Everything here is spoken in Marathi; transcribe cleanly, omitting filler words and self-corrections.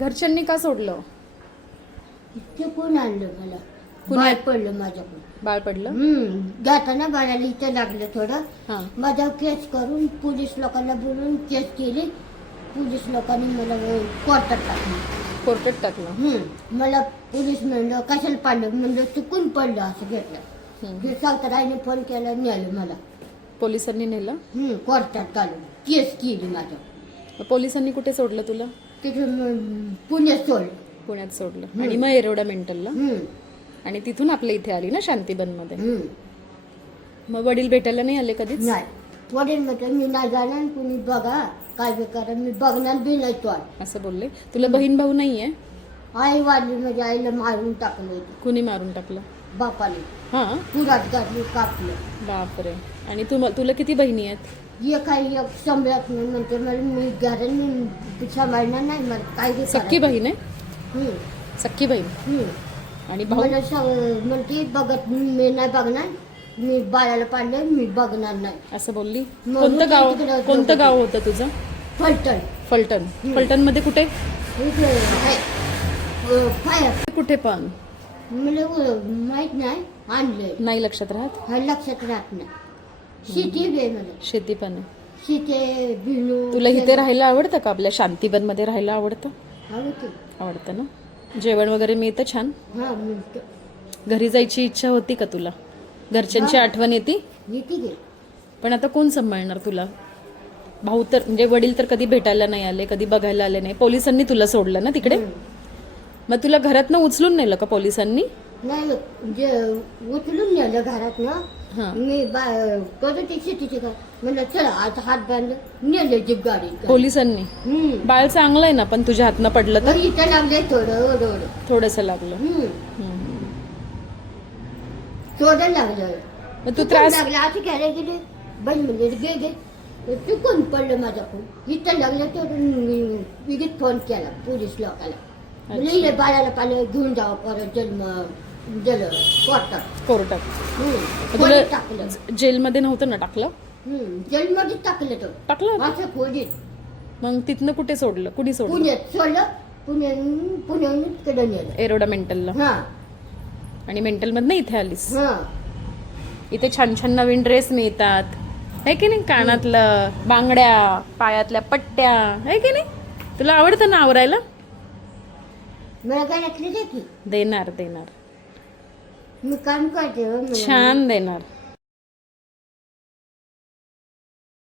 घरच्यांनी का सोडलं? इतके कोण आणलं मला, कुणी? बाळ पडलं माझ्याकडून. बाळ पडलं? जाताना बाळाला इथं लागलं थोडं. हां. माझ्यावर केस करून पोलीस लोकांना बोलून केस केली. पोलीस लोकांनी मला कोर्टात टाकलं. कोर्टात टाकलं? मला पोलीस म्हणलं कशाला पाडलं, म्हणलं चुकून पडलं असं घेतलं. हे सावताराईने फोन केला, नेलं मला. पोलिसांनी नेलं? कोर्टात घालून केस केली माझ्यावर. पोलिसांनी कुठे सोडलं तुला? तिथून पुण्यात सोडलं. पुण्यात सोडलं. आणि मग एरोडा मेंटलला? आणि तिथून आपल्या इथे आली ना शांतीबनमध्ये? मग वडील भेटायला नाही आले कधीच? नाही. वडील म्हटलं मी नाही जाणार, कुणी बघा काय बी करा, मी बघणार बी नाही तो. असं बोलले. तुला बहीण भाऊ नाहीये? आई वाढली, म्हणजे आईला मारून टाकलं. कुणी मारून टाकलं? बापाने हां. पुरात घातली, कापलं. बापरे. आणि तुला किती बहिणी आहेत? एक काही एक सांभाळत नाही, म्हणते मला मी घराने सांभाळणार नाही, मला काय बी सख्खी करायचं. बहीण आहे? सख्खी बहीण. आणि भाऊ? मला म्हणते बघत मी नाही बघणार, मी बाळाला पाडले, मी बघणार नाही असं बोलली? मग कोणतं गाव, तिकडं कोणतं गाव होतं तुझं? फलटण. फलटण. फलटण मध्ये कुठे? इथे फायर. कुठे पण मला माहित नाही, आणलंय. नाही लक्षात राहत? हा, लक्षात राहत नाही. शेती बी आहे मला. शेती पण आहे. शेती बिनू. तुला इथे राहायला आवडतं का? आपल्या शांतीबन मध्ये राहायला आवडतं? आवडतं ना? जेवण वगैरे मिळतं छान? हा, मिळतं. घरी जायची इच्छा होती का तुला? घरच्यांची आठवण येते? येते की. पण आता कोण सांभाळणार तुला? भाऊ तर म्हणजे वडील तर कधी भेटायला नाही आले, कधी बघायला आले नाही. पोलिसांनी तुला सोडलं ना तिकडे? मग तुला घरातनं उचलून नेलं का पोलिसांनी? नाही, जे उचलून नेलं घरात ना. मी करत शेतीची का म्हणलं चला आता हात बांधलं, नेलं जीप गाडी. पोलिसांनी? बाळ चांगलं आहे ना, पण तुझ्या हातनं पडलं तर? इथं लागलंय थोडं थोडंसं लागलं. थोडं लागलं. मग तू त्रास लागला असं घ्यायला गेले, बाई म्हणजे गे चुकून पडलं माझ्याकडून. इथं लागलं तेवढं विगीत फोन केला पोलीस लोकांना. म्हणजे बाळाला पाणी घेऊन जावं परत जल कोर्टात. तुला टाकलं. जेलमध्ये नव्हतं ना टाकलं? जेलमध्ये टाकलं तो. टाकलं? असं खोलीत. मग तिथनं कुठे सोडलं? कुणी सोडलं? पुण्यात सोडलं. पुण्याहून कडे नेलं. एरोडा मेंटलला? आणि मेंटल मधनं इथे आलीस? इथे छान छान नवीन ड्रेस मिळतात है की नाही? कानातलं, बांगड्या, पायातल्या पट्ट्या, है की नाही? तुला आवडतं ना आवरायला? मला काय नसली की देणार मी काम करते. छान देणार.